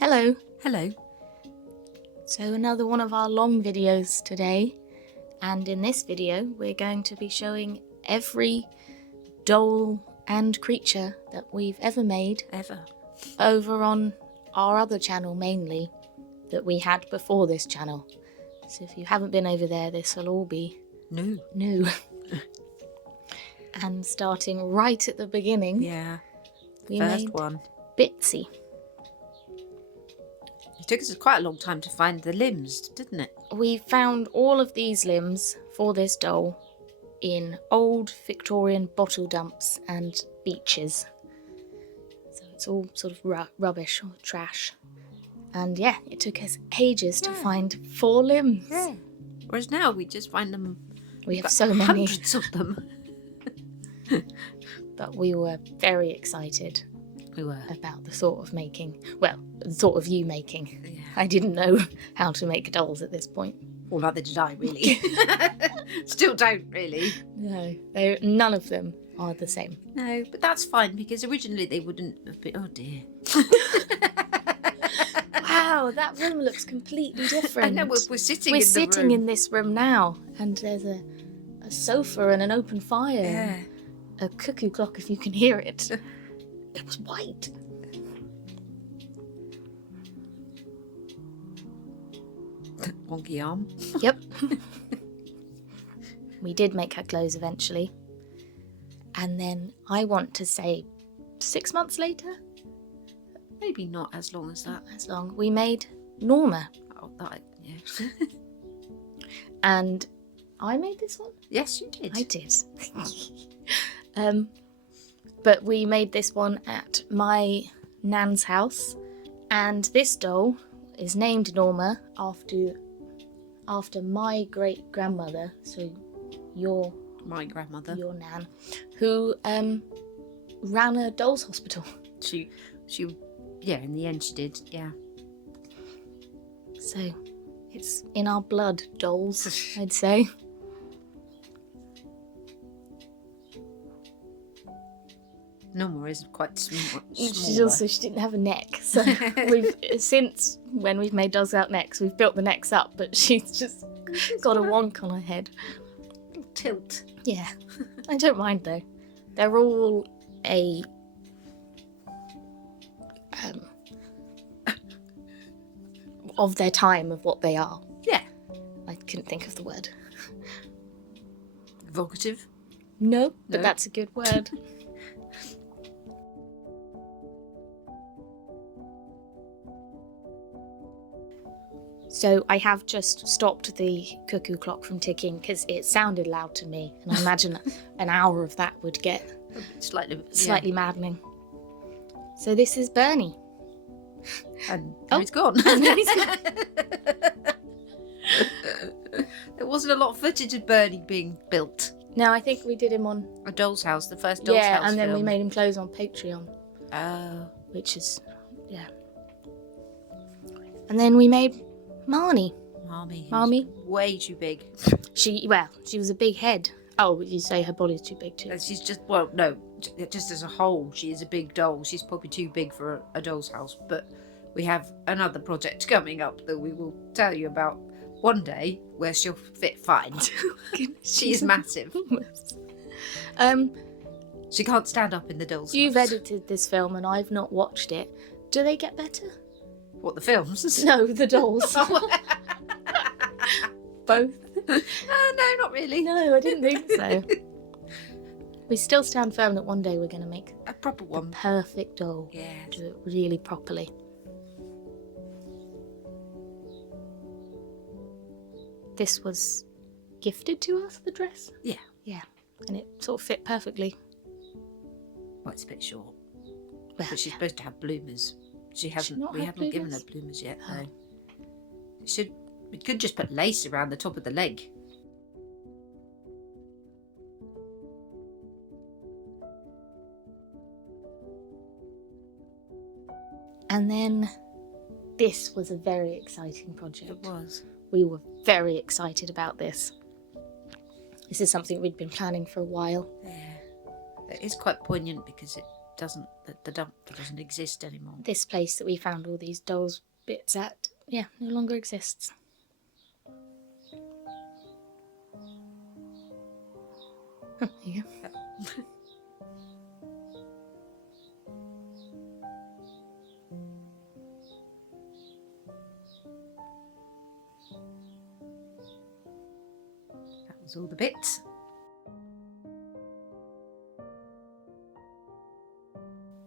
Hello. Hello. So another one of our long videos today, and in this video we're going to be showing every doll and creature that we've ever made over on our other channel mainly that we had before this channel. So if you haven't been over there, this will all be new. And starting right at the beginning, we first made one. Bitsy. It took us quite a long time to find the limbs, didn't it? We found all of these limbs for this doll in old Victorian bottle dumps and beaches. So it's all sort of rubbish or trash. And yeah, it took us ages to find 4 limbs. Yeah. Whereas now we just find them. We have so many. Hundreds of them. But we were very excited. We were. About the thought of making, well, the thought of you making. Yeah. I didn't know how to make dolls at this point. Well, neither did I, really. Still don't, really. No, none of them are the same. No, but that's fine, because originally they wouldn't have been... Oh, dear. Wow, that room looks completely different. I know, we're sitting We're in the sitting room. in this room now, and there's a sofa and an open fire. Yeah. A cuckoo clock, if you can hear it. It was white. Wonky arm. Yep. We did make her clothes eventually. And then I want to say 6 months later? Maybe not as long as that. As long. We made Norma. Oh, that, yeah. And I made this one? Yes, you did. I did. But we made this one at my nan's house, and this doll is named Norma after my great grandmother, so my grandmother, your nan, who ran a dolls hospital. She, yeah. In the end, she did. Yeah. So it's in our blood, dolls. I'd say. Norma is quite small. She didn't have a neck, so since when we've made dolls without necks, we've built the necks up, but she's just got a wonk on her head. Tilt. Yeah, I don't mind though. They're all of their time of what they are. Yeah. I couldn't think of the word. Evocative. No, but that's a good word. So I have just stopped the cuckoo clock from ticking because it sounded loud to me, and I imagine an hour of that would get slightly maddening. So this is Bernie. And he's gone. There wasn't a lot of footage of Bernie being built. No, I think we did him on A Doll's House, the first Doll's House Yeah, and then film. we made him clothes on Patreon. Oh. Which is, yeah. And then we made Marnie. Marmy. Way too big. She was a big head. Oh, you say her body's too big too. She's just, just as a whole, she is a big doll. She's probably too big for a doll's house. But we have another project coming up that we will tell you about one day where she'll fit fine. She is massive. She can't stand up in the doll's You've house. edited this film and I've not watched it. Do they get better? What, the films? No, the dolls. Both? No, not really. No, I didn't think so. We still stand firm that one day we're going to make A proper the one. perfect doll. Yeah. Do it really properly. This was gifted to us, the dress? Yeah. Yeah, and it sort of fit perfectly. Well, it's a bit short. Well, But she's supposed to have bloomers. We haven't given her bloomers yet, though. We could just put lace around the top of the leg. And then this was a very exciting project. It was. We were very excited about this. This is something we'd been planning for a while. Yeah. It is quite poignant because it doesn't, the dump doesn't exist anymore. This place that we found all these dolls bits at, yeah, no longer exists. There you go. That was all the bits.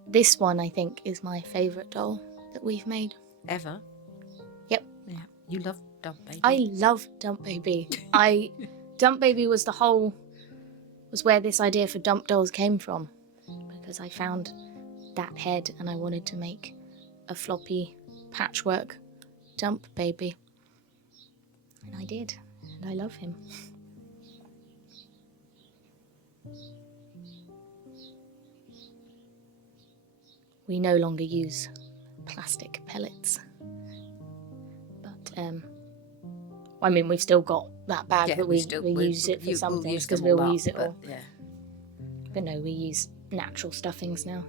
This one, I think, is my favourite doll that we've made. Ever? Yep. Yeah. You love Dump Baby. I love Dump Baby. Dump Baby was where this idea for Dump Dolls came from. Because I found that head and I wanted to make a floppy patchwork Dump Baby. And I did. And I love him. We no longer use plastic pellets. But, I mean, we've still got that bag, Yeah, but we use it for some things because we'll use it all. Yeah. But no, we use natural stuffings now.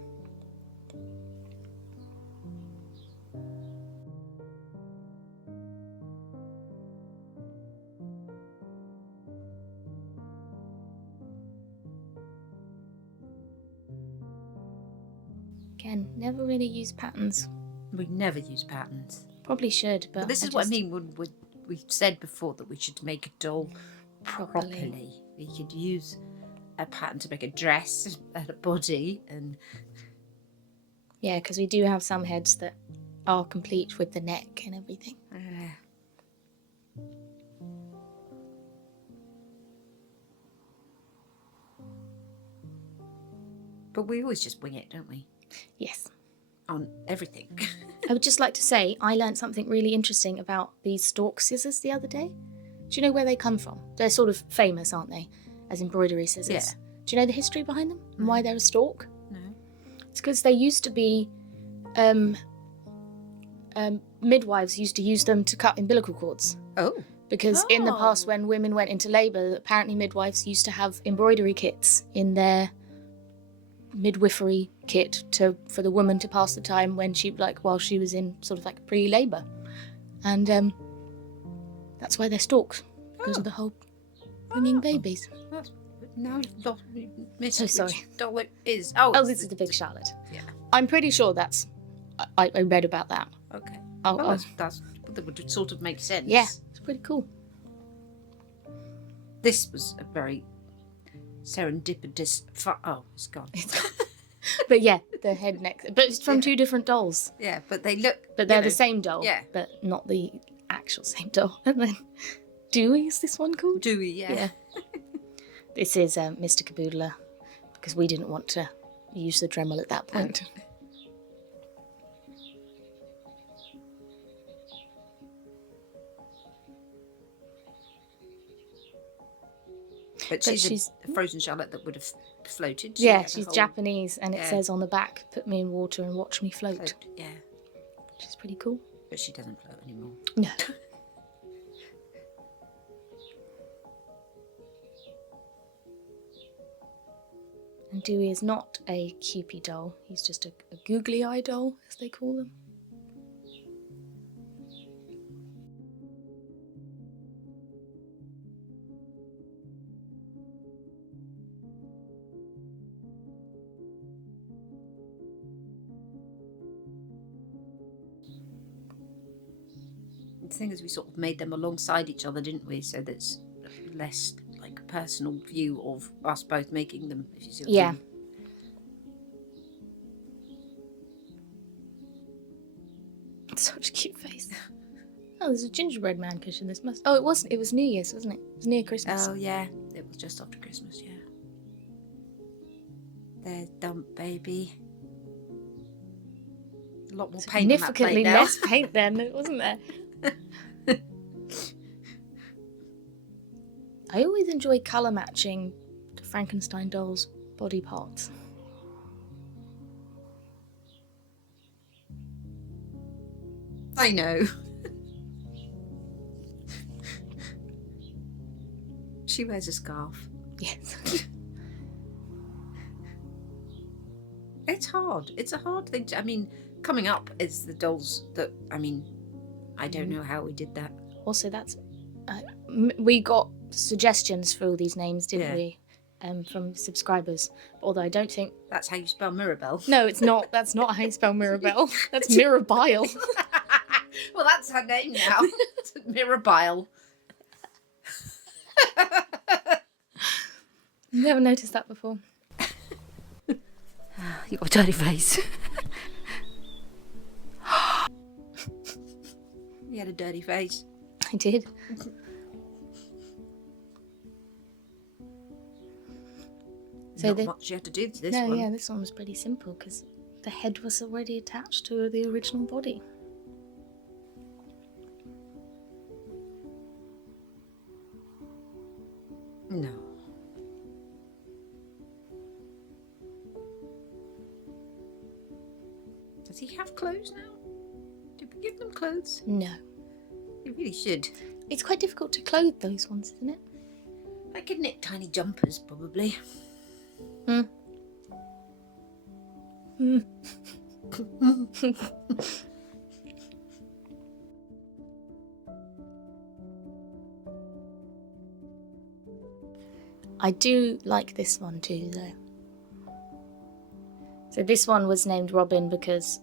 Again, never really use patterns. We never use patterns. Probably should, but this is what I mean when we said before that we should make a doll properly. We could use a pattern to make a dress and a body, and yeah, because we do have some heads that are complete with the neck and everything. But we always just wing it, don't we? Yes. On everything. I would just like to say I learned something really interesting about these stalk scissors the other day. Do you know where they come from? They're sort of famous, aren't they, as embroidery scissors? Yeah. Do you know the history behind them and why they're a stalk? No. It's because they used to be midwives used to use them to cut umbilical cords. Oh. Because in the past, when women went into labour, apparently midwives used to have embroidery kits in their midwifery kit for the woman to pass the time when while she was in sort of like pre-labour. And that's why they're stalks, because of the whole bringing babies. Now you've missed So sorry. which doll it is. This is the Big Charlotte. Yeah. I'm pretty sure that's... I read about that. Okay. Oh, that would sort of make sense. yeah, it's pretty cool. This was a very serendipitous... it's gone. But yeah, the head neck. But it's from two different dolls. Yeah, but they look... But they're the same doll. Yeah. But not the actual same doll. And then Dewey, is this one called? Dewey, yeah. This is Mr. Caboodler, because we didn't want to use the Dremel at that point. But she's a frozen Charlotte that would have floated. Yeah, she's Japanese, and it says on the back, "Put me in water and watch me float." Yeah. Which is pretty cool. But she doesn't float anymore. No. And Dewey is not a Cupid doll. He's just a googly eye doll, as they call them. The thing is, we sort of made them alongside each other, didn't we? So that's less like a personal view of us both making them. If you see what I mean. Such a cute face. Oh, there's a gingerbread man cushion. This must. Oh, it wasn't. It was New Year's, wasn't it? It was near Christmas. Oh yeah, it was just after Christmas. Yeah. There's Dump Baby. A lot more paint. Significantly less paint then, wasn't there? I always enjoy colour matching the Frankenstein dolls' body parts. I know. She wears a scarf. Yes. It's hard. It's a hard thing to, I mean, coming up is the dolls that, I mean, I don't know how we did that. Also, that's we got suggestions for all these names, didn't Yeah. we? From subscribers. Although I don't think. That's how you spell Mirabelle. No, it's not. That's not how you spell Mirabelle. That's Mirabile. Well, that's her name now. Mirabile. Never noticed that before. You got a dirty face. You had a dirty face. I did. So Not much you had to do to this one. No, yeah, this one was pretty simple because the head was already attached to the original body. No. Does he have clothes now? Did we give them clothes? No. You really should. It's quite difficult to clothe those ones, isn't it? I could knit tiny jumpers, probably. I do like this one too, though. So this one was named Robin because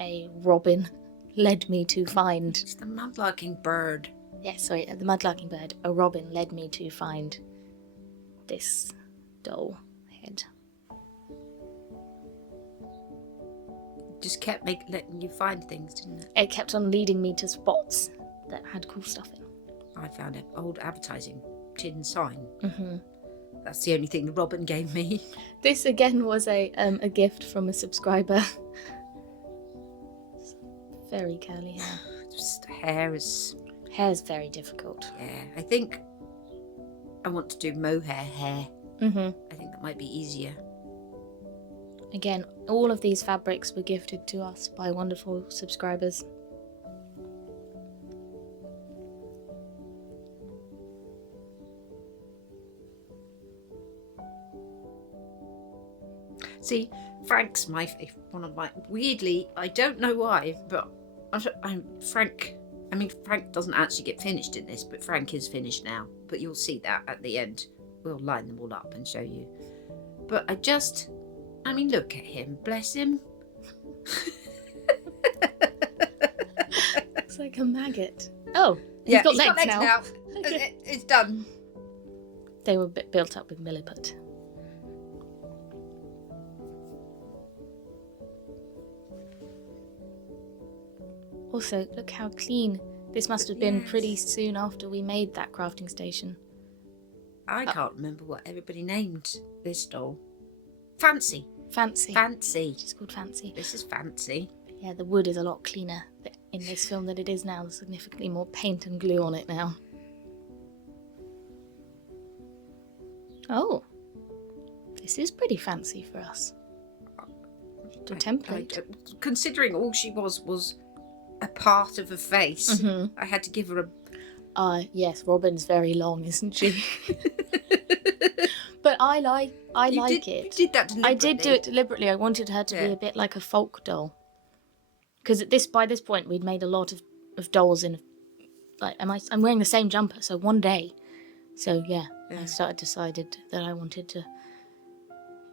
a robin led me to find... It's the mudlarking bird. Yes, sorry, the mudlarking bird. A robin led me to find this doll head. Just kept letting you find things, didn't it? It kept on leading me to spots that had cool stuff in. I found an old advertising tin sign. Mm-hmm. That's the only thing the robin gave me. This again was a gift from a subscriber. Very curly hair. Just hair is... Hair's very difficult. Yeah, I think I want to do mohair hair. Mm-hmm. I think that might be easier. Again, all of these fabrics were gifted to us by wonderful subscribers. See, Frank's one of my... Weirdly, I don't know why, but Frank doesn't actually get finished in this, but Frank is finished now. But you'll see that at the end. We'll line them all up and show you. But look at him. Bless him. Looks like a maggot. Oh, Yeah, he's got legs now. Okay. It's done. They were built up with milliput. Also, look how clean. This must have been pretty soon after we made that crafting station. I can't remember what everybody named this doll. Fancy. Fancy. Fancy. It's called Fancy. This is Fancy. Yeah, the wood is a lot cleaner in this film than it is now. There's significantly more paint and glue on it now. Oh. This is pretty fancy for us. The template. Considering all she was a part of a face, I had to give her a... Yes, Robin's very long, isn't she? But I like it. You did that deliberately. I did do it deliberately. I wanted her to be a bit like a folk doll. Because by this point we'd made a lot of dolls in, like, I'm wearing the same jumper, so one day. So yeah. I decided that I wanted to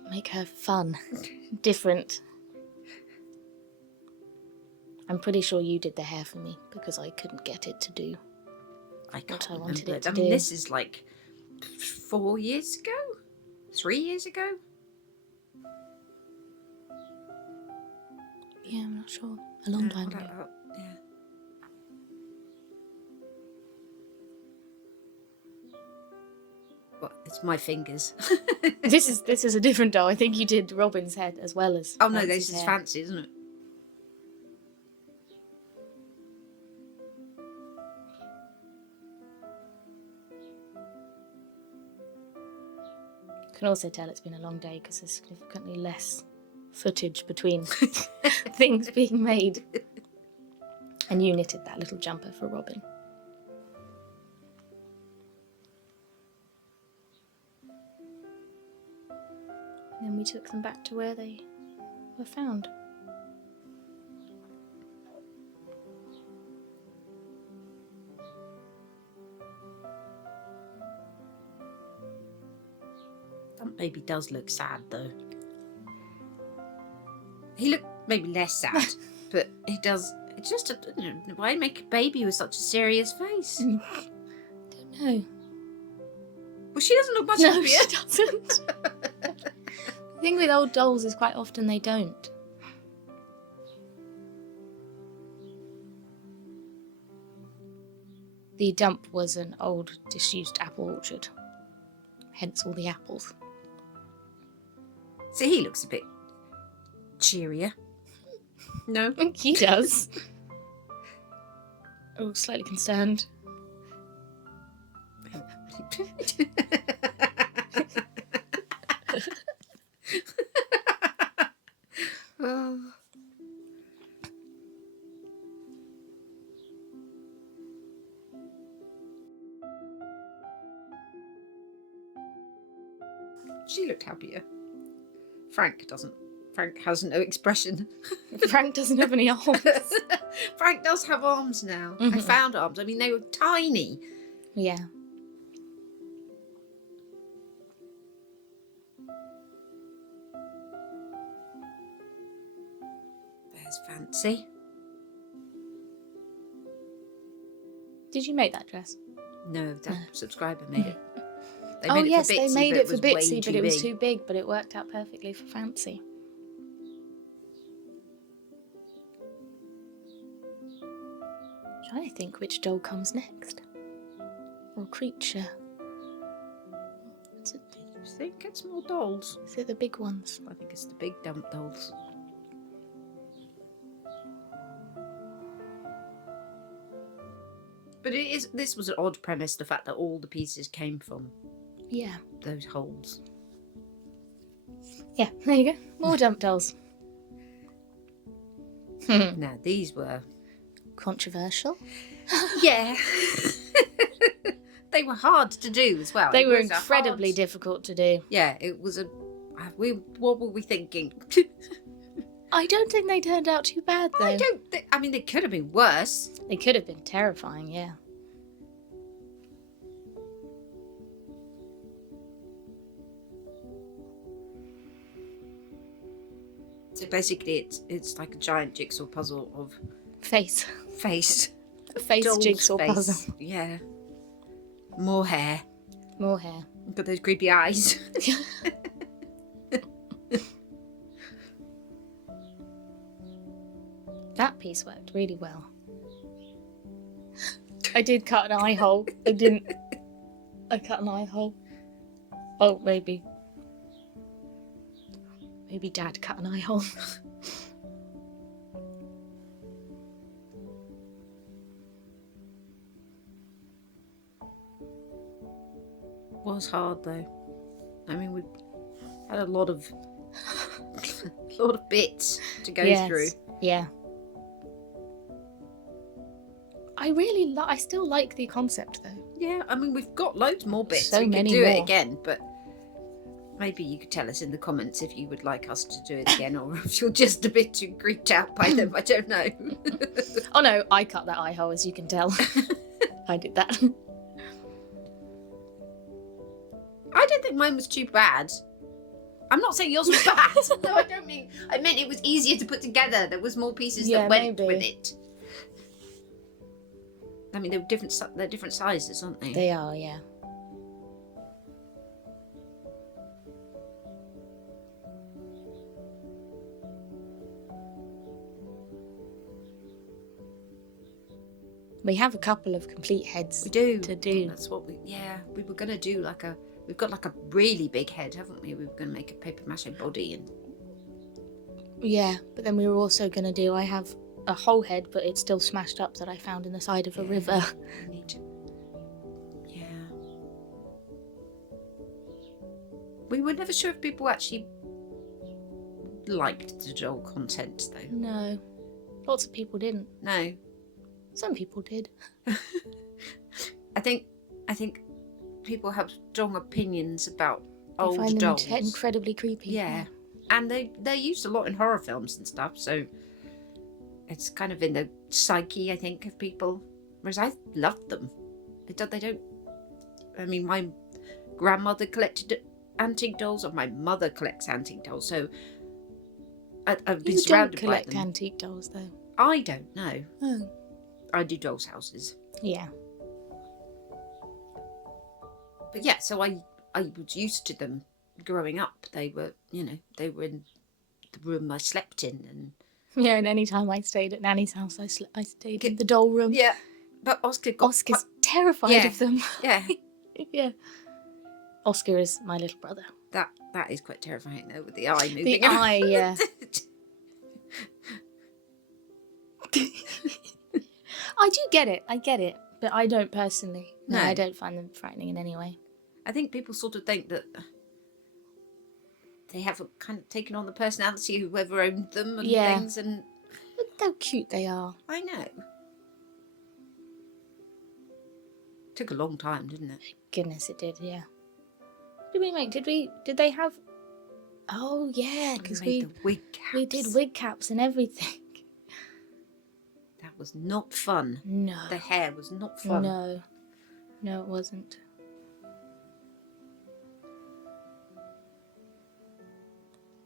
make her fun, different. I'm pretty sure you did the hair for me because I couldn't get it to do what I wanted it to do. This is like 4 years ago? 3 years ago? Yeah, I'm not sure. A long time ago. Yeah. Well, it's my fingers. This is a different doll. I think you did Robin's head as well as. Oh no, Fancy's this is hair. Fancy, isn't it? You can also tell it's been a long day because there's significantly less footage between things being made. And you knitted that little jumper for Robin. And then we took them back to where they ever found. That baby does look sad, though. He looked maybe less sad, but he does. It's just why make a baby with such a serious face? Don't know. Well, she doesn't look much No, happier. she doesn't. The thing with old dolls is quite often they don't. The dump was an old, disused apple orchard. Hence all the apples. So he looks a bit cheerier. No? He does. Oh, slightly concerned. Oh. She looked happier. Frank doesn't. Frank has no expression. Frank doesn't have any arms. Frank does have arms now. I Mhm. found arms. I mean, they were tiny. Yeah. There's Fancy. Did you make that dress? No, that No. subscriber made it. They Oh made it yes, for they Bitsy, made but it for was way Bitsy, but it was big. too big, but it worked out perfectly for Fancy. Trying to think which doll comes next. Or creature. Is it, I think it's more dolls. is it the big ones? I think it's the big dump dolls. But it is. This was an odd premise, the fact that all the pieces came from Yeah. those holes. Yeah, there you go. More dump dolls. Now, these were... Controversial. Yeah. They were hard to do as well. They It were was a incredibly hard- difficult to do. Yeah, it was a... What were we thinking? I don't think they turned out too bad though. I mean, they could have been worse. They could have been terrifying, yeah. So basically, it's like a giant jigsaw puzzle of Face. face. A face Doll's jigsaw face. puzzle. Yeah. More hair. More hair. Got those creepy eyes. That piece worked really well. I did cut an eye hole. I didn't. I cut an eye hole. Oh, maybe. Maybe Dad cut an eye hole. Was hard though. I mean, we had a lot of bits to go through. Yeah. I still like the concept though. Yeah, I mean, we've got loads more bits. So we many could do it more. again, but maybe you could tell us in the comments if you would like us to do it again, or if you're just a bit too creeped out by them. I don't know. Oh no, I cut that eye hole, as you can tell. I did that. I don't think mine was too bad. I'm not saying yours was bad. No, I don't mean. I meant it was easier to put together. There was more pieces Yeah, that went maybe. with it. I mean, they're different. They're different sizes, aren't they? They are, yeah. We have a couple of complete heads We do. to do. That's what we. Yeah, we were gonna do like a. We've got like a really big head, haven't we? We were gonna make a paper mache body and. Yeah, but then we were also going to do, I have a whole head, but it's still smashed up that I found in the side of a river. We need to. Yeah. We were never sure if people actually liked the doll content, though. No, lots of people didn't. No. Some people did. I think people have strong opinions about They old find them dolls. incredibly creepy. Yeah. And they're used a lot in horror films and stuff, so it's kind of in the psyche, I think, of people. Whereas I loved them. They don't. I mean, my grandmother collected antique dolls, and my mother collects antique dolls. So I've been You don't surrounded by collect them. antique dolls, though. I don't know. Oh. I do dolls' houses. Yeah. But yeah, so I was used to them growing up. They were in the room I slept in, and Yeah, and any time I stayed at Nanny's house, I stayed in the doll room. yeah. But Oscar's terrified of them. Yeah. Yeah. Oscar is my little brother. That is quite terrifying though, with the eye moving. The eye, yeah. I do get it. I get it, but I don't personally. No, No. I don't find them frightening in any way. I think people sort of think that they have kind of taken on the personality of whoever owned them and things, and Look how cute they are. I know. Took a long time, didn't it? Goodness, it did. Yeah. Did they have? Oh yeah, because made the wig caps. we did wig caps and everything. That was not fun. No. The hair was not fun. No, it wasn't.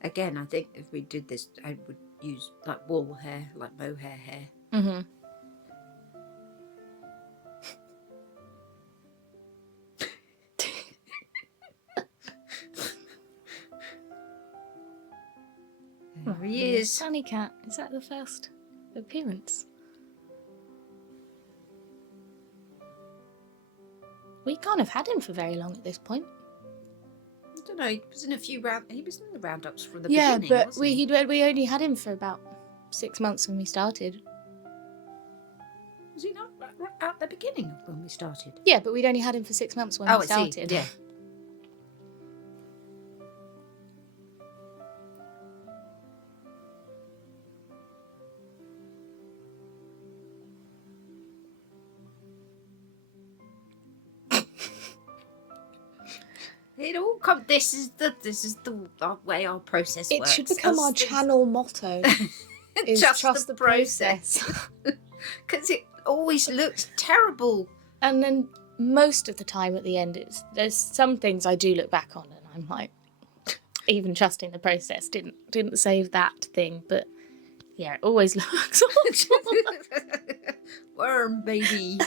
Again, I think if we did this, I would use like wool hair, like mohair hair. Mm-hmm. There he is. Sunny Cat. Is that the first appearance? We can't have had him for very long at this point. I don't know. He was in a few He was in the roundups from the Yeah, beginning. but wasn't he? we only had him for about 6 months when we started. Was he not right at the beginning of when we started? Yeah, but we'd only had him for 6 months when Oh, we I see. started. Yeah. It all come. This is the way our process It works. should become our channel motto. Is trust the process. Because it always looks terrible. And then most of the time at the end, there's some things I do look back on and I'm like, even trusting the process didn't save that thing. But yeah, it always looks awful. Worm baby.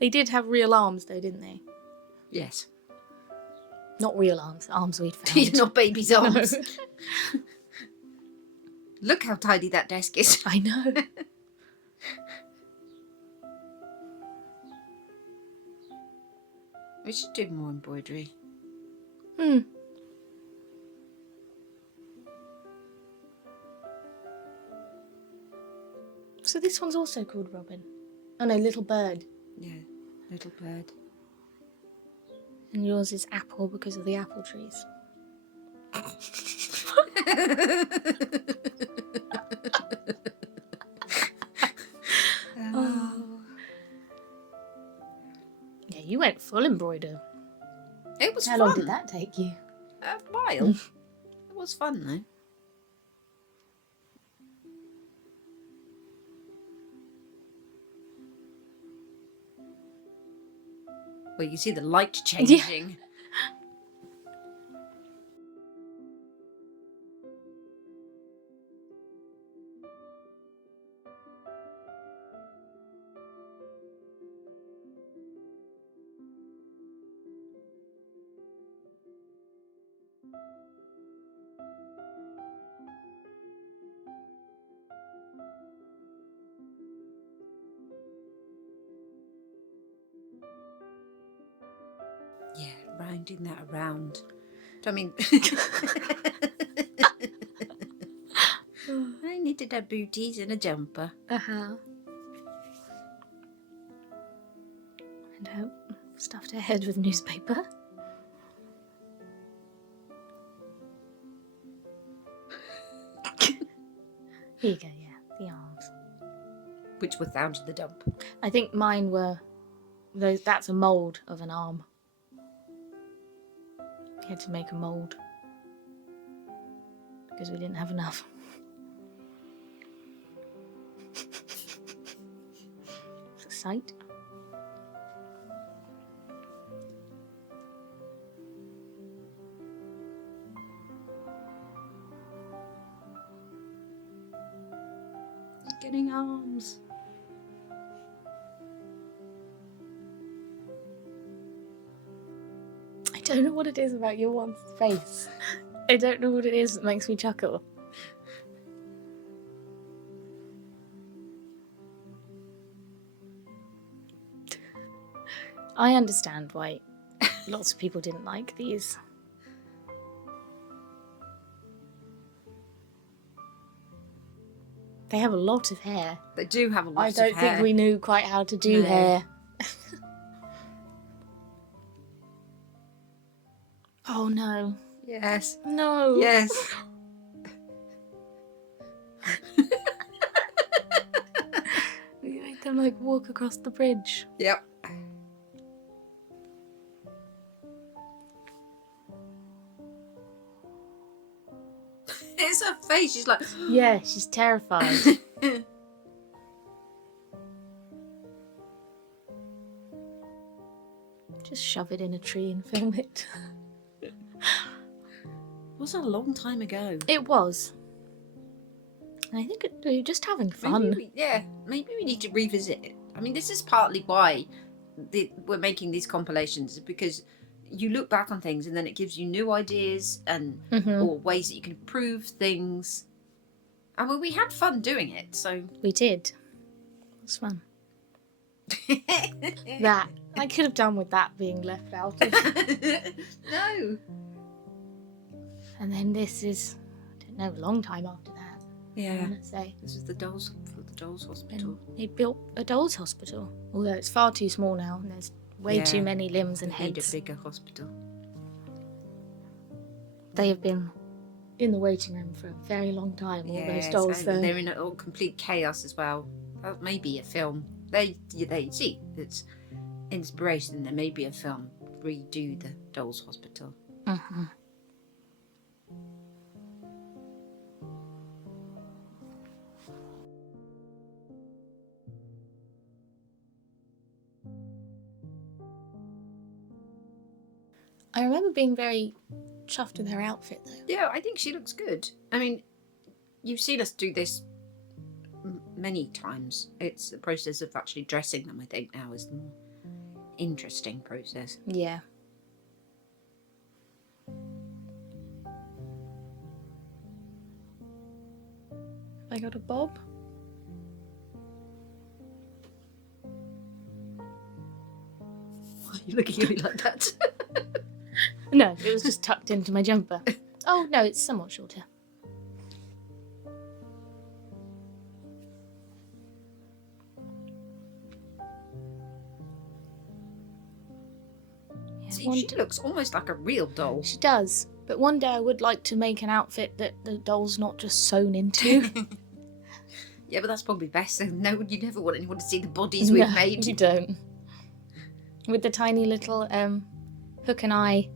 They did have real arms though, didn't they? Yes. Not real arms we'd found. Not baby's arms. No. Look how tidy that desk is. I know. We should do more embroidery. So this one's also called Robin. Oh no, Little Bird. Yeah, little bird. And yours is Apple because of the apple trees. Oh. Yeah, you went full embroider. It was How fun. long did that take you? A while. It was fun though. Well, you see the light changing. Yeah, rounding that around. I mean, I needed a booties and a jumper. Uh-huh. And stuffed her head with newspaper. Here you go, yeah, the arms. Which were found in the dump. I think mine were That's a mould of an arm. We had to make a mould because we didn't have enough. It's a sight. Getting arms. I don't know what it is about your one's face. I don't know what it is that makes me chuckle. I understand why lots of people didn't like these. They have a lot of hair. They do have a lot I of don't hair. think we knew quite how to do No. hair. Oh no. Yes. No. Yes. We made them like walk across the bridge. Yep. It's her face. She's like, Yeah, she's terrified. Just shove it in a tree and film it. it was a long time ago. It was. And I think we were just having fun. Maybe we need to revisit it. I mean, this is partly why we're making these compilations, because you look back on things and then it gives you new ideas and or ways that you can improve things. And well, we had fun doing it, so We did. It was fun. That I could have done with that being left out of. No. And then this is, I don't know, a long time after that. I Yeah. want to say. This is the dolls hospital. And they built a dolls' hospital, although it's far too small now, and there's way Yeah. too many limbs and Need a heads. bigger hospital. They have been in the waiting room for a very long time. All those dolls, and though. they're in complete chaos as well. That may be a film. They see it's inspiration. There may be a film. Redo the dolls hospital. Mhm. I remember being very chuffed with her outfit, though. Yeah, I think she looks good. I mean, you've seen us do this many times. It's the process of actually dressing them, I think, now is the more interesting process. Yeah. Have I got a bob? Why are you looking at me like that? No, it was just tucked into my jumper. Oh, no, it's somewhat shorter. Yeah, See, one she looks almost like a real doll. She does, but one day I would like to make an outfit that the doll's not just sewn into. Yeah, but that's probably best. No, you never want anyone to see the bodies we've No, made. You don't. With the tiny little hook and eye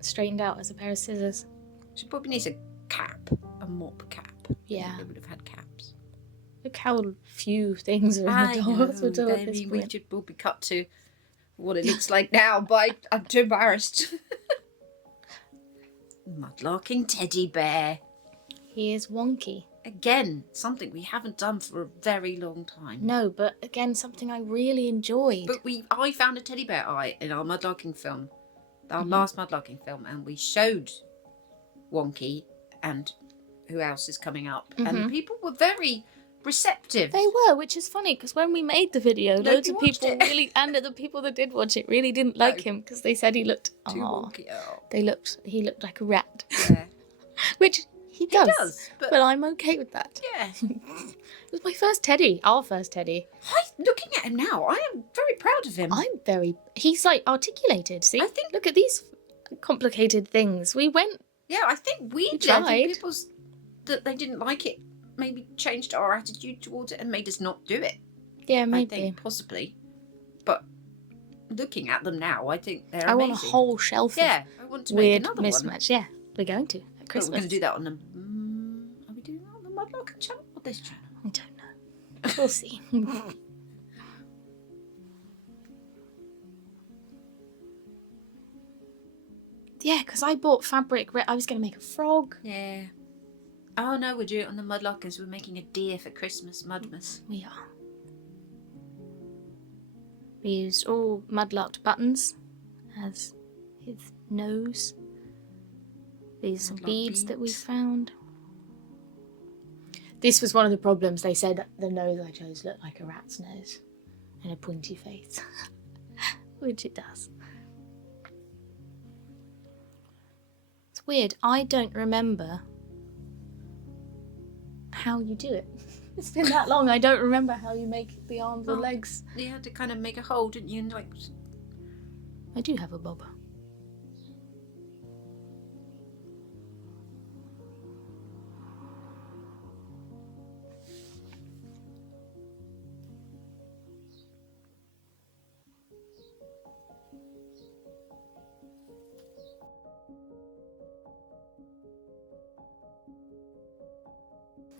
straightened out as a pair of scissors. She probably needs a cap, a mop cap. Yeah. They would have had caps. Look how few things are in the doll hospital at this We point. will be cut to what it looks like now, but I'm too embarrassed. Mudlarking teddy bear. He is wonky. Again, something we haven't done for a very long time. No, but again, something I really enjoyed. But I found a teddy bear eye in our mudlarking film, our last mudlarking film, and we showed Wonky and who else is coming up, and people were very receptive. They were, which is funny because when we made the video, Nobody loads of watched people it. really, and the people that did watch it really didn't like him because they said he looked, Too aw, wonky. Oh. he looked like a rat, Yeah. which he does. He does, but I'm okay with that. Yeah. It was my first teddy, our first teddy. Looking at him now, I am very proud of him. He's like articulated. See, I think- look at these complicated things. We went. Yeah, I think we did. tried. I think people's that they didn't like it maybe changed our attitude towards it and made us not do it. Yeah, I maybe. think possibly, but looking at them now, I think they're I amazing. want a whole shelf Yeah, I want to of make weird another one. mismatch. Yeah, we're going to at But Christmas. we're going to do that on the... are we doing that on the Mudlarking channel or this channel? I don't know. We'll see. Yeah, because I bought fabric. I was going to make a frog. Yeah. Oh no, we're doing it on the Mudlarkers. We're making a deer for Christmas, Mudmas. We are. We used all mudlarked buttons as his nose. These are beads that we found. This was one of the problems. They said the nose I chose looked like a rat's nose and a pointy face, which it does. It's weird. I don't remember how you do it. It's been that long. I don't remember how you make the arms and legs. You had to kind of make a hole, didn't you? And I do have a bobber.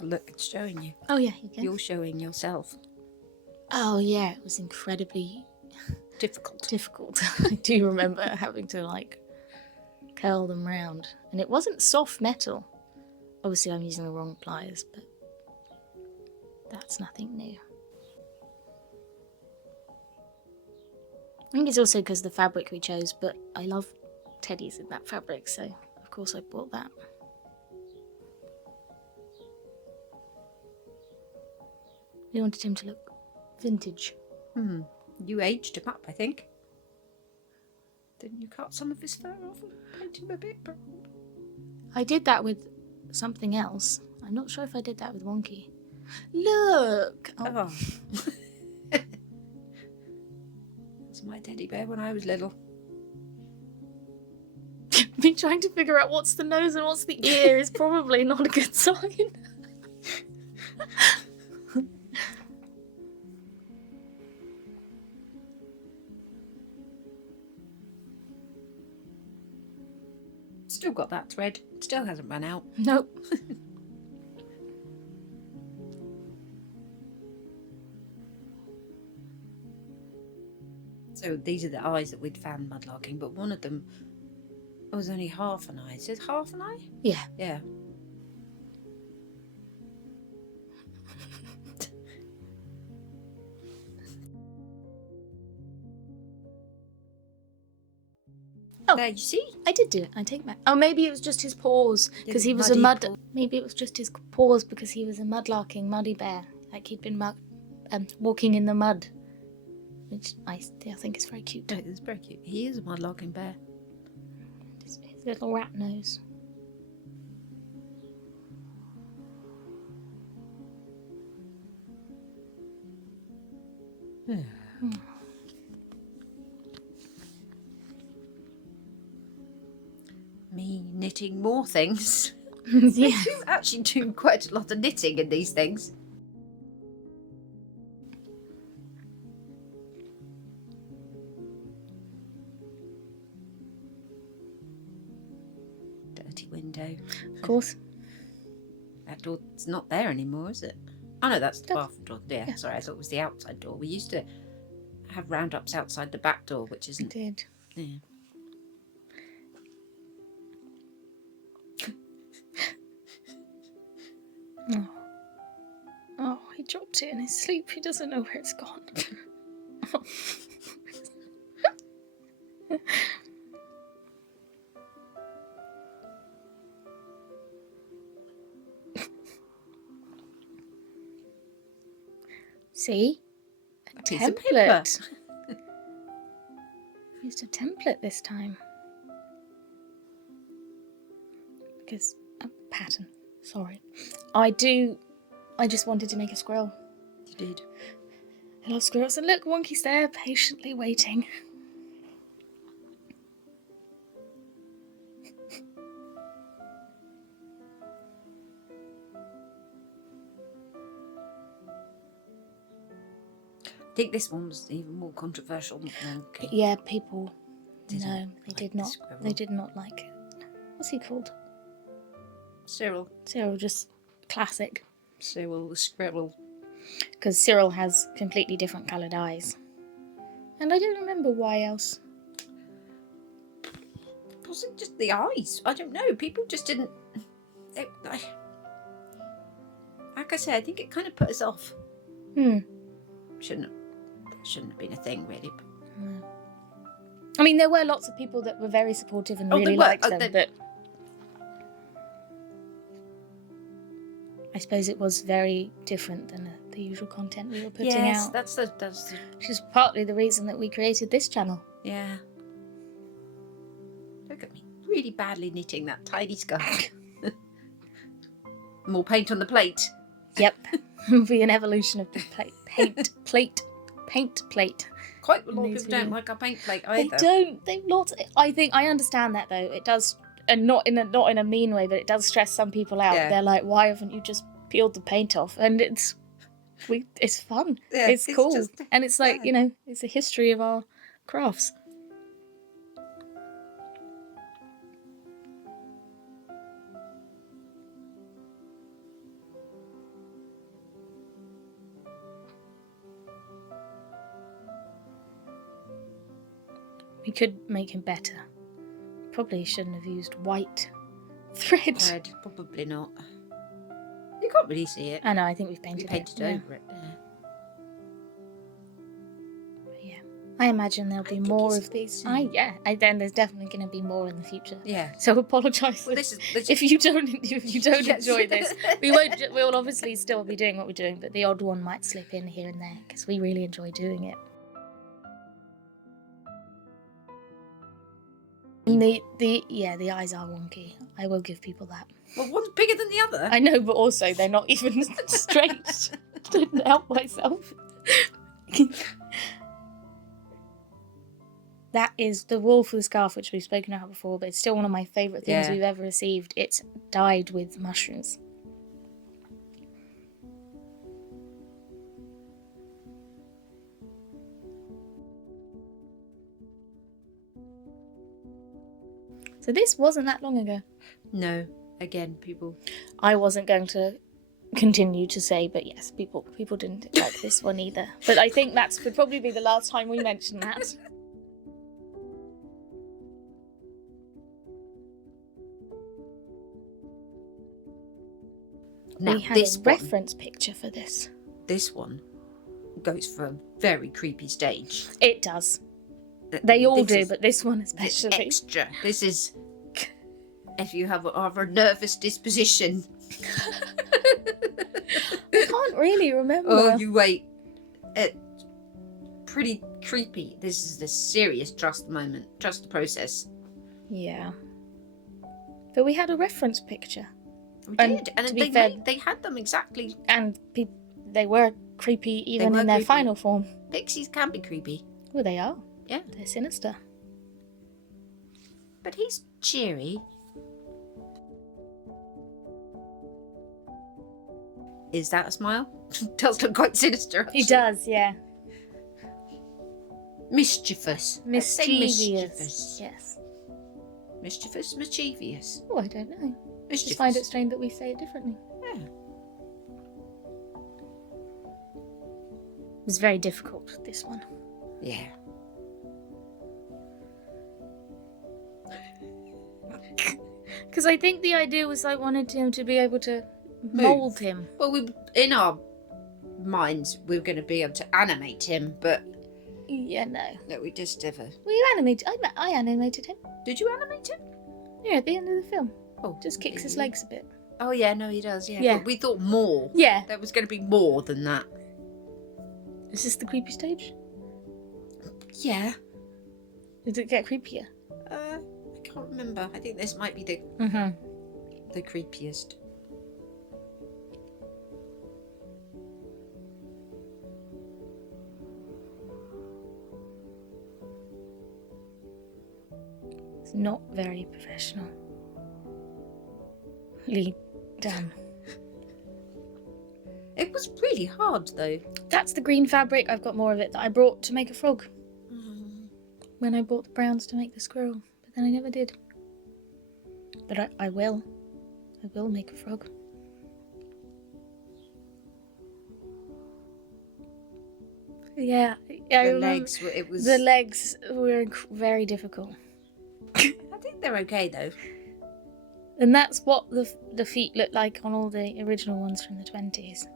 Look, it's showing you. Oh yeah, you can. You're showing yourself. Oh yeah, it was incredibly difficult. I do remember having to curl them round, and it wasn't soft metal. Obviously I'm using the wrong pliers, but that's nothing new. I think it's also because the fabric we chose, but I love teddies in that fabric, so of course I bought that. We wanted him to look vintage. You aged him up, I think. Didn't you cut some of his fur off and paint him a bit brown? I did that with something else. I'm not sure if I did that with Wonky. Look! Oh. That's my teddy bear when I was little. Me trying to figure out what's the nose and what's the ear is probably not a good sign. Still got that thread. Still hasn't run out. Nope. So these are the eyes that we'd found mudlarking, but one of them was only half an eye. Is it half an eye? Yeah. Yeah. Oh, there, you see? I did do it. I take it back. Oh, maybe it was just his paws because he was a Muddy paw. Maybe it was just his paws because he was a mudlarking muddy bear, like he'd been walking in the mud, which I think is very cute. No, it's very cute. He is a mudlarking bear. His little rat nose. Me knitting more things. Yeah. I do actually do quite a lot of knitting in these things. Dirty window. Of course. That door's not there anymore, is it? Oh no, that's the Yes. bathroom door. Yeah, Yeah. sorry, I thought it was the outside door. We used to have roundups outside the back door, which I isn't... did. Yeah. Oh, he dropped it in his sleep. He doesn't know where it's gone. See? A piece of paper. template. Used a template this time. Because a pattern. Sorry. I just wanted to make a squirrel. You did. I love squirrels, and look, Wonky's there, patiently waiting. I think this one was even more controversial than Monkey. Yeah, people. Didn't No, they like did the not. squirrel. They did not like it. What's he called? Cyril. Cyril, just classic. Cyril the squirrel. Because Cyril has completely different coloured eyes. And I don't remember why else. It wasn't just the eyes. I don't know. People just didn't. Like I said, I think it kind of put us off. Shouldn't have been a thing, really. No. I mean, there were lots of people that were very supportive and really there were. liked them, but I suppose it was very different than the usual content we were putting out. That's the. Which is partly the reason that we created this channel. Yeah. Look at me, really badly knitting that tiny scarf. More paint on the plate. Yep, will be an evolution of the paint plate. Quite a lot of people don't like our paint plate either. They don't. They've lots. I understand that though. It does, and not in a mean way, but it does stress some people out. Yeah. They're like, "Why haven't you just peeled the paint off?" And it's fun. Yeah, it's cool, just- and it's like it's a history of our crafts. We could make him better. Probably shouldn't have used white thread. Red, probably not. You can't really see it. I know, I think we've We painted painted it. over it. Yeah. Yeah. I imagine there'll be think more it's of these. awesome. Then there's definitely going to be more in the future. Yeah. So apologise Well, this is if you don't Yes. enjoy this. We'll obviously still be doing what we're doing, but the odd one might slip in here and there because we really enjoy doing it. The eyes are wonky. I will give people that. Well, one's bigger than the other. I know, but also they're not even straight. Couldn't help myself. That is the wool for the scarf, which we've spoken about before, but it's still one of my favourite things Yeah. we've ever received. It's dyed with mushrooms. So this wasn't that long ago. No. Again, people. I wasn't going to continue to say, but yes, people didn't like this one either. But I think that would probably be the last time we mention that. Now, We had this a one, reference picture for this. this one goes for a very creepy stage. It does. They all This do, is- but this one This especially. extra. This is if you have a nervous disposition. I can't really remember. Oh, you wait. It's pretty creepy. This is the serious trust moment. Trust the process. Yeah. But we had a reference picture. We And did, and to be fair- they had them exactly. And they were creepy even were in their creepy. final form. Pixies can be creepy, Well, they are. Yeah. They're sinister. but he's cheery. Is that a smile? Does look quite sinister. He actually. does, yeah. Mischievous. Let's say Mischievous. Yes. Mischievous, mischievous. Oh, I don't know. I Mischievous. just find it strange that we say it differently. Yeah. It was very difficult, this one. Yeah. Because I think the idea was I wanted him to be able to mould him. Well, in our minds, we were going to be able to animate him, but Yeah, no. no, we just never. Well, you animated. I animated him. Did you animate him? Yeah, at the end of the film. Oh, Just kicks his yeah. legs a bit. Oh yeah, no, he does. Yeah, Yeah. But we thought more. Yeah. There was going to be more than that. Is this the creepy stage? Yeah. Did it get creepier? I can't remember. I think this might be Mm-hmm. the creepiest. It's not very professional. Done. It was really hard though. That's the green fabric. I've got more of it that I brought to make a frog. When I bought the browns to make the squirrel. But then I never did. But I will. I will make a frog. Yeah. I The remember legs were, it was. The legs were very difficult. I think they're okay though. And that's what the feet looked like on all the original ones from the 20s.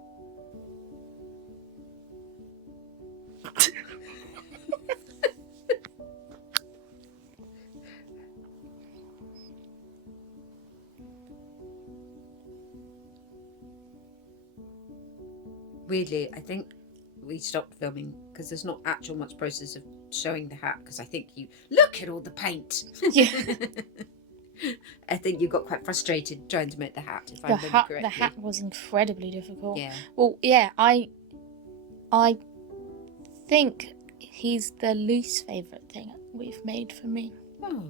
Weirdly, I think we stopped filming because there's not actual much process of showing the hat because I think you look at all the paint. Yeah. I think you got quite frustrated trying to make the hat. If I remember correctly. The hat was incredibly difficult. Yeah. Well, yeah, I think he's the least favourite thing we've made for me. Oh.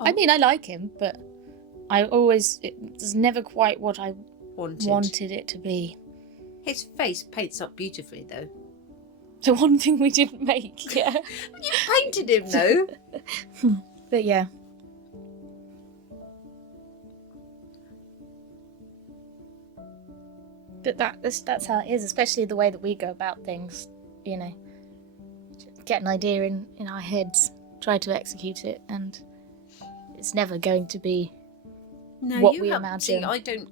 I mean, I like him, but it's never quite what I wanted it to be. His face paints up beautifully, though. The one thing we didn't make, yeah. You painted him, though. But yeah. But that's how it is, especially the way that we go about things, you know. Get an idea in our heads, try to execute it, and it's never going to be what we imagine. See, I don't.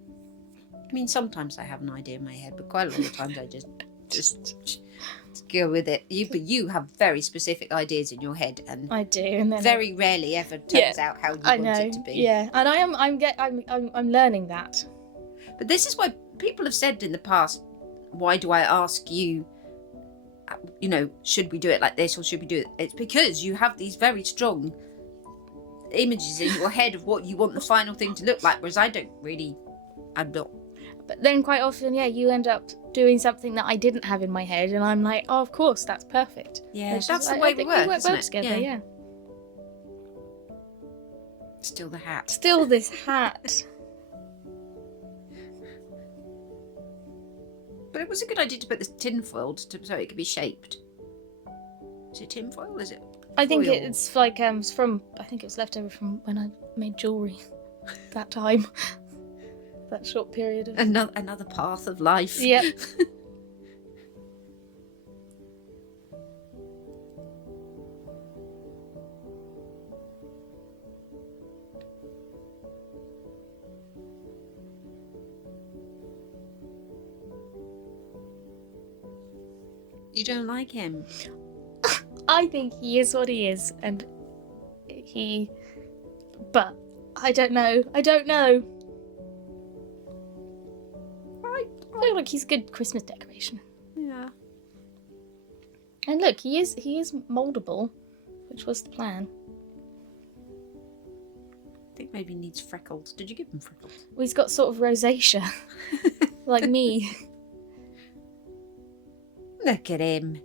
I mean, sometimes I have an idea in my head, but quite a lot of times I just go with it. But you have very specific ideas in your head, and I do, and then very rarely ever turns out how you want it to be. Yeah, and I'm learning that. But this is why people have said in the past, why do I ask you? You know, should we do it like this or should we do it? It's because you have these very strong images in your head of what you want the final thing to look like, whereas I'm not. But then quite often, yeah, you end up doing something that I didn't have in my head, and I'm like, oh, of course, that's perfect. Yeah, that's the way we work, isn't it? Together, yeah. Still the hat. Still this hat. But it was a good idea to put this tinfoil so it could be shaped. Is it tinfoil? Is it? I think foil? it's like I think it was left over from when I made jewellery that time. That short period of another path of life. Yep. You don't like him? I think he is what he is, but I don't know. I feel like he's a good Christmas decoration. Yeah. And look, he is mouldable, which was the plan. I think maybe he needs freckles. Did you give him freckles? Well, he's got sort of rosacea, like me. Look at him.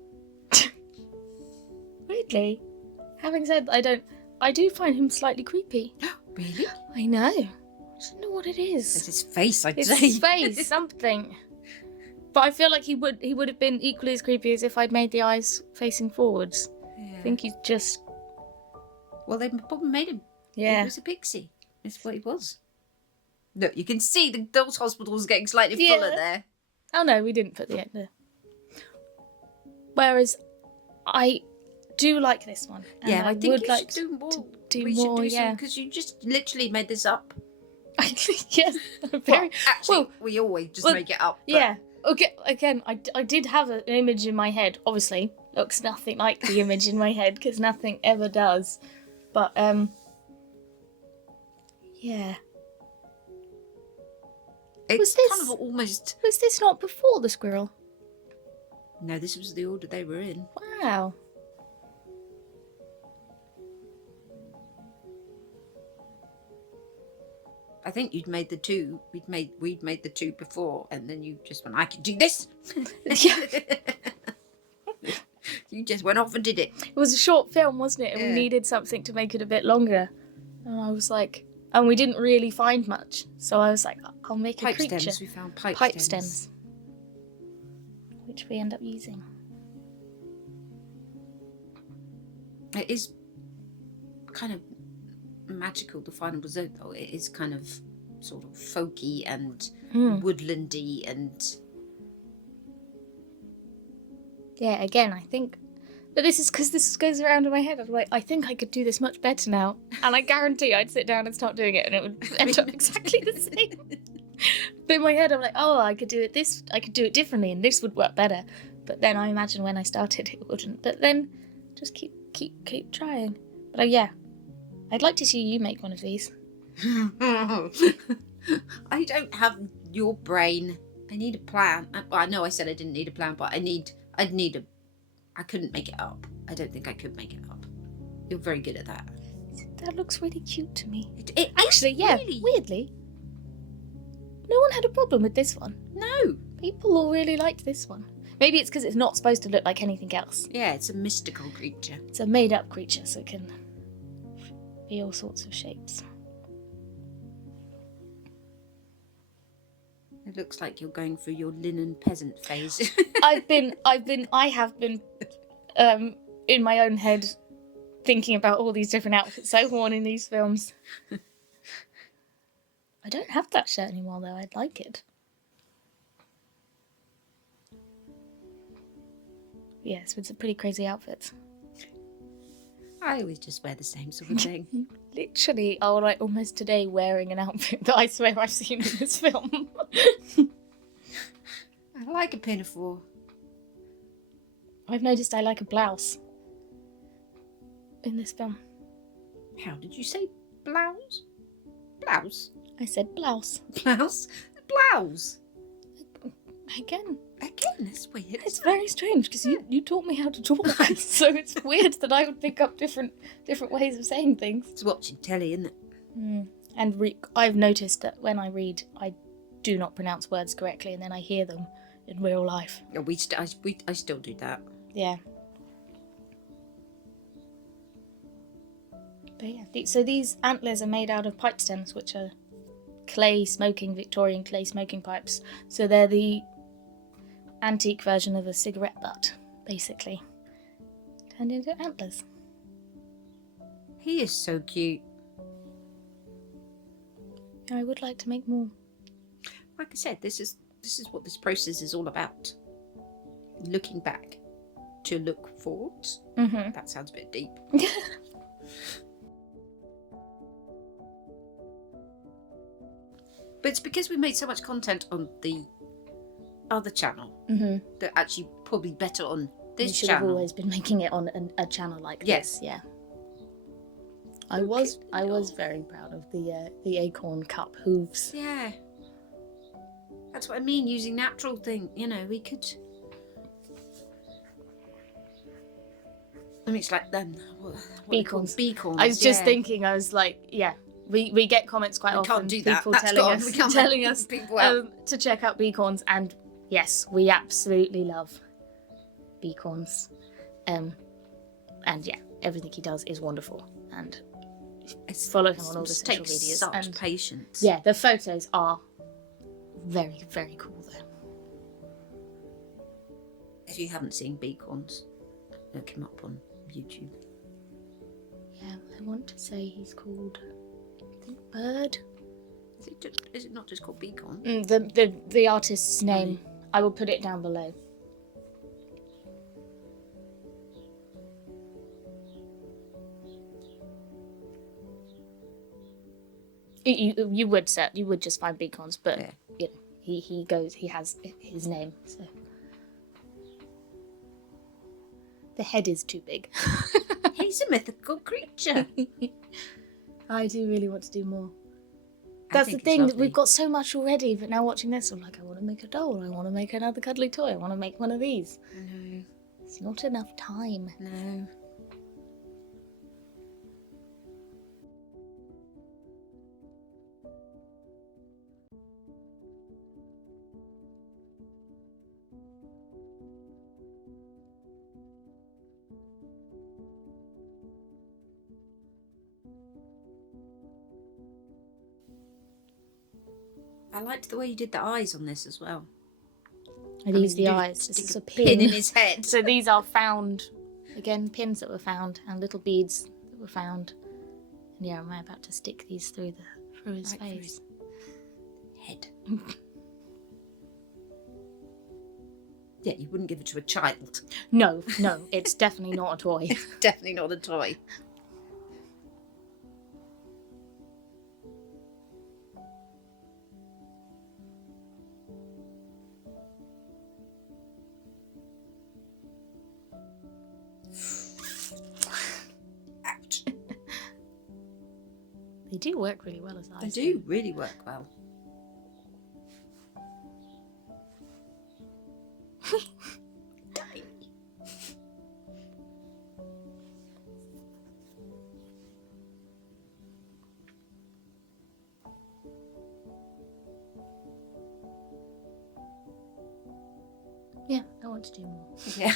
Weirdly, having said I do find him slightly creepy. Really? I know. I don't know what it is. It's his face, I'd It's say. his face, something. But I feel like he would have been equally as creepy as if I'd made the eyes facing forwards. Yeah. I think he's just... Well, they probably made him. Yeah. He was a pixie. That's what he was. Look, you can see the Dolls Hospital was getting slightly fuller there. Oh no, we didn't put the end. Whereas I do like this one. And Yeah, I think would you like should do more. to do we more, should do yeah. because you just literally made this up. Yes, very. Actually, we always just make it up. But... Yeah. Okay. Again, I did have an image in my head. Obviously, looks nothing like the image in my head because nothing ever does. But yeah. It's kind of almost. Was this not before the squirrel? No, this was the order they were in. Wow. I think you'd made the two. We'd made the two before, and then you just went, I can do this. You just went off and did it. It was a short film, wasn't it? And we needed something to make it a bit longer. And I was like, and we didn't really find much. So I was like, I'll make a creature. Pipe stems. We found pipe stems. which we end up using. It is kind of magical, the final result, though. It is kind of sort of folky and woodlandy and... Yeah, again, I think... But this is because this goes around in my head. I'm like, I think I could do this much better now. And I guarantee I'd sit down and start doing it and it would end up exactly the same. But in my head, I'm like, oh, I could do it differently and this would work better. But then I imagine when I started it wouldn't. But then just keep trying. But yeah, I'd like to see you make one of these. I don't have your brain. I need a plan. Well, I know I said I didn't need a plan, but I couldn't make it up. I don't think I could make it up. You're very good at that. That looks really cute to me. It Actually, yeah, really... weirdly. No one had a problem with this one. No. People all really liked this one. Maybe it's because it's not supposed to look like anything else. Yeah, it's a mystical creature. It's a made-up creature, so it can be all sorts of shapes. It looks like you're going through your linen peasant phase. I have been in my own head thinking about all these different outfits I've worn in these films. I don't have that shirt anymore, though. I'd like it. Yes, it's a pretty crazy outfit. I always just wear the same sort of thing. Literally, I was like almost today wearing an outfit that I swear I've seen in this film. I like a pinafore. I've noticed I like a blouse in this film. How did you say blouse? Blouse? I said blouse. Blouse? Blouse? Again, that's weird. it's very strange because you taught me how to talk, so it's weird that I would pick up different ways of saying things. It's watching telly, isn't it? And I've noticed that when I read, I do not pronounce words correctly, and then I hear them in real life. Oh, I still do that. Yeah. But yeah, so these antlers are made out of pipe stems, which are Victorian clay smoking pipes. So they're the antique version of a cigarette butt, basically. Turned into antlers. He is so cute. I would like to make more. Like I said, this is what this process is all about. Looking back to look forwards. Mm-hmm. That sounds a bit deep. But it's because we made so much content on the other channel that actually probably better on this We should channel. have always been making it on a channel like this. Yeah. I was very proud of the acorn cup hooves. Yeah. That's what I mean, using natural thing. You know, we could... I mean, it's like them. Beacons. Beacons. I was just thinking, I was like, yeah. We get comments quite often. Can't do that. People That's telling gone. us, We can't telling let us people out. to check out beacons, and yes, we absolutely love beacons. And yeah, everything he does is wonderful, and follow him on all the social medias. Such And patience. yeah, the photos are very, very cool though. If you haven't seen Beacons, look him up on YouTube. Yeah, I want to say he's called, I think, Bird. Is it not just called Beacon? The artist's name. I will put it down below. You would just find beacons, but Yeah. you know, he has his name, so the head is too big. He's a mythical creature. I do really want to do more. I That's the think it's thing, that lovely. we've got so much already, but now watching this, I'm like, I want to make a doll, I want to make another cuddly toy, I want to make one of these. I know. It's not enough time. No. I liked the way you did the eyes on this as well. Are these the you eyes? This stick is a a pin in his head. So these are found, again, pins that were found and little beads that were found. And yeah, am I about to stick these through his Right face? through his head. Yeah, you wouldn't give it to a child. No, it's definitely not a toy. Definitely not a toy. Ouch. They do work really well as eyes. They do really work well. Yeah, I want to do more. Yeah.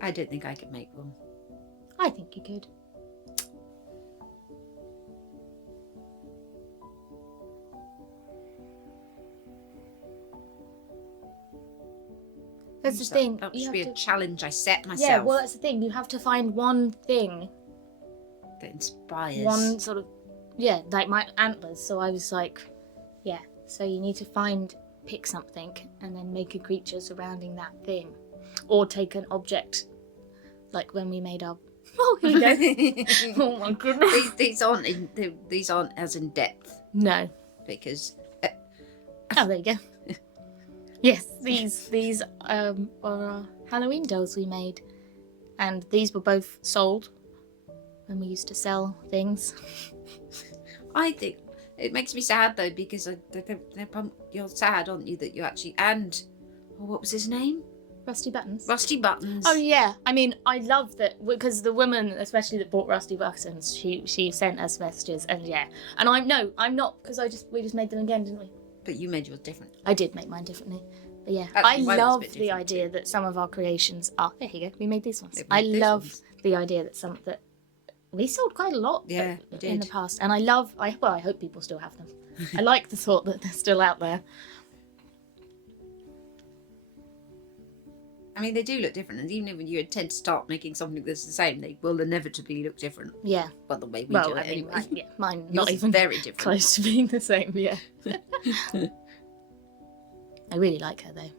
I don't think I could make one. I think you could. That's the thing. That you should have be to... a challenge I set myself. Yeah, well, that's the thing. You have to find one thing. That inspires. One sort of... Yeah, like my antlers. So I was like, yeah. So you need to pick something and then make a creature surrounding that thing. Or take an object, like when we made our... Oh, here we go. Oh my goodness. These aren't as in depth. No. Because... Oh, there you go. Yes, these are our Halloween dolls we made, and these were both sold when we used to sell things. I think it makes me sad though, because you're sad, aren't you, that you actually... And what was his name? Rusty Buttons. Rusty Buttons. Oh yeah, I mean, I love that, because the woman, especially that bought Rusty Buttons, she sent us messages, and yeah, and I'm not, because we just made them again, didn't we? But you made yours different. I did make mine differently. But yeah, Actually, I love the different idea too. that some of our creations are... There you go, we made these ones. These love ones. the idea that we sold quite a lot Yeah, we in did. the past. And I hope people still have them. I like the thought that they're still out there. I mean, they do look different, and even when you intend to start making something that's the same, they will inevitably look different. Yeah. Well, the way we Well, do it I mean, anyway. mine Yours not is even very different. close to being the same, yeah. I really like her though.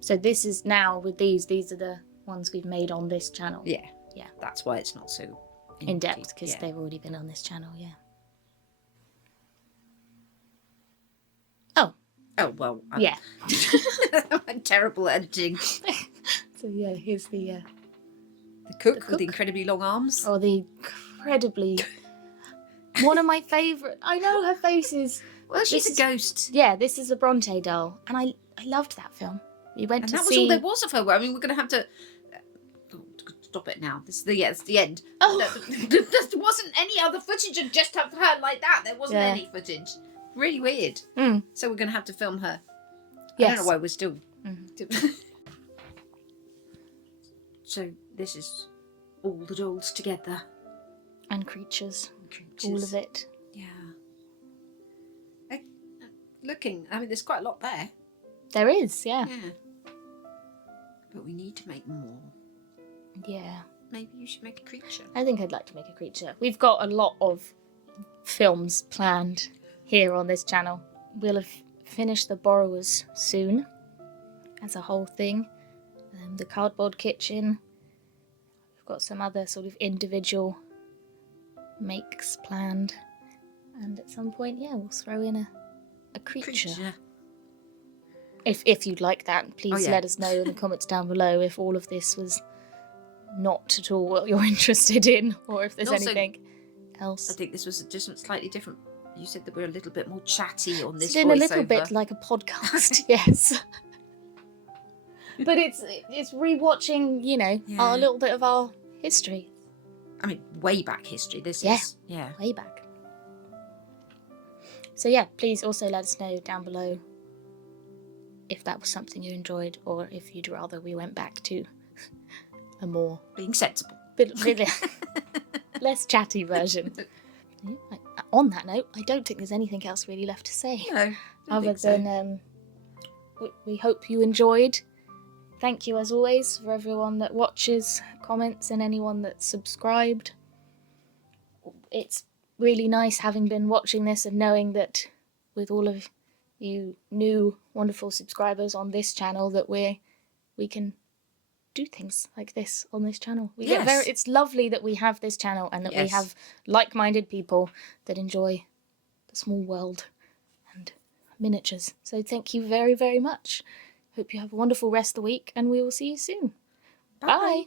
So this is now with these are the ones we've made on this channel. Yeah. Yeah. That's why it's not so In depth, because yeah. they've already been on this channel, yeah. Oh. Oh, well. Yeah. I'm terrible at editing. So yeah, here's the Cook cook. with the incredibly long arms. or the incredibly one of my favourite. I know her face is... Well, she's This a ghost. Yeah, this is a Bronte doll, and I loved that film. We went And to that was see... all there was of her. I mean, we're going to have to... Stop it now. It's the end. Oh. There wasn't any other footage of just of her like that. There wasn't Yeah. any footage. Really weird. Mm. So we're going to have to film her. Yes. I don't know why we're still... Mhm. So this is all the dolls together. And creatures. Creatures. All of it. Yeah. Looking, I mean, there's quite a lot there. There is, yeah. Yeah. But we need to make more. Yeah. Maybe you should make a creature. I think I'd like to make a creature. We've got a lot of films planned here on this channel. We'll have finished The Borrowers soon as a whole thing. The Cardboard Kitchen. We've got some other sort of individual makes planned. And at some point, yeah, we'll throw in a creature. If you'd like that, please let us know in the comments down below if all of this was not at all what you're interested in, or if there's And also, anything else. I think this was just slightly different. You said that we're a little bit more chatty on this It's been a little voiceover. bit like a podcast, yes. But it's rewatching, a little bit of our history. I mean, way back history. This Yeah. is Way back. So yeah, please also let us know down below if that was something you enjoyed, or if you'd rather we went back to a more being sensible. bit less chatty version. Yeah, on that note, I don't think there's anything else really left to say. No, I don't Other think so. than we hope you enjoyed. Thank you as always for everyone that watches, comments, and anyone that's subscribed. It's really nice having been watching this and knowing that with all of you new wonderful subscribers on this channel that we can do things like this on this channel. Yes. It's lovely that we have this channel and that we Yes. have like-minded people that enjoy the small world and miniatures. So thank you very, very much. Hope you have a wonderful rest of the week and we will see you soon. Bye.